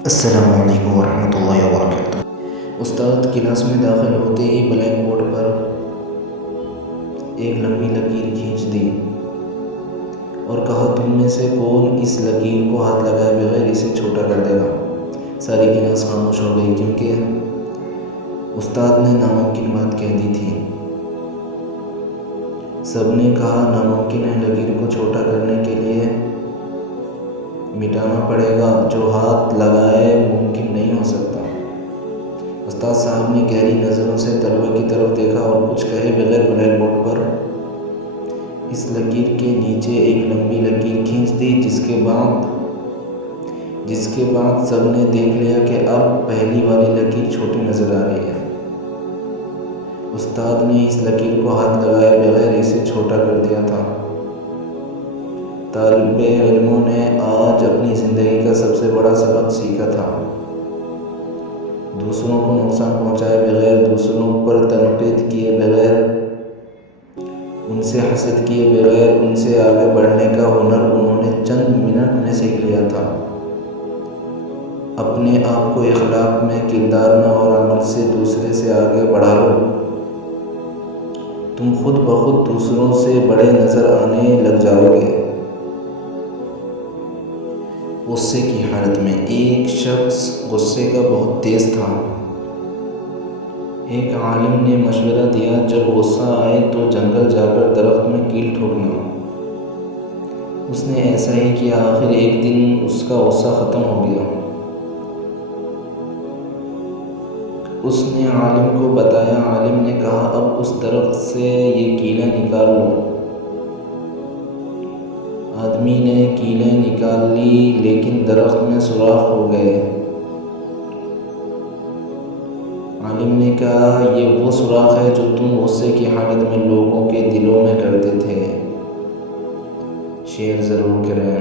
السلام علیکم ورحمۃ اللہ وبرکاتہ۔ استاد کلاس میں داخل ہوتے ہی بلیک بورڈ پر ایک لمبی لکیر کھینچ دی اور کہا، تم میں سے کون اس لکیر کو ہاتھ لگائے بغیر اسے چھوٹا کر دے گا؟ ساری کلاس خاموش ہو گئی کیونکہ استاد نے ناممکن بات کہہ دی تھی۔ سب نے کہا ناممکن ہے، لکیر کو چھوٹا کرنے کے لیے مٹانا پڑے گا، جو ہاتھ لگائے ممکن نہیں ہو سکتا۔ استاد صاحب نے گہری نظروں سے طلبہ کی طرف دیکھا اور کچھ کہے بغیر بلیک بورڈ پر اس لکیر کے نیچے ایک لمبی لکیر کھینچ دی، جس کے بعد سب نے دیکھ لیا کہ اب پہلی والی لکیر چھوٹی نظر آ رہی ہے۔ استاد نے اس لکیر کو ہاتھ لگائے بغیر اسے چھوٹا کر دیا تھا۔ طالب علموں نے آج اپنی زندگی کا سب سے بڑا سبق سیکھا تھا۔ دوسروں کو نقصان پہنچائے بغیر، دوسروں پر تنقید کیے بغیر، ان سے حسد کیے بغیر ان سے آگے بڑھنے کا ہنر انہوں نے چند منٹ میں سیکھ لیا تھا۔ اپنے آپ کو اخلاق میں، کردار میں اور عمل سے دوسرے سے آگے بڑھا لو، تم خود بخود دوسروں سے بڑے نظر آنے لگ جاؤ گے۔ غصے کی حالت میں ایک شخص غصے کا بہت تیز تھا۔ ایک عالم نے مشورہ دیا، جب غصہ آئے تو جنگل جا کر درخت میں کیل ٹھوکنا۔ اس نے ایسا ہی کیا، آخر ایک دن اس کا غصہ ختم ہو گیا۔ اس نے عالم کو بتایا، عالم نے کہا، اب اس درخت سے یہ کیلیں نکال لو۔ آدمی نے کیلیں نکال لی لیکن درخت میں سوراخ ہو گئے۔ عالم نے کہا، یہ وہ سوراخ ہے جو تم غصے کی حالت میں لوگوں کے دلوں میں کرتے تھے۔ شیئر ضرور کریں۔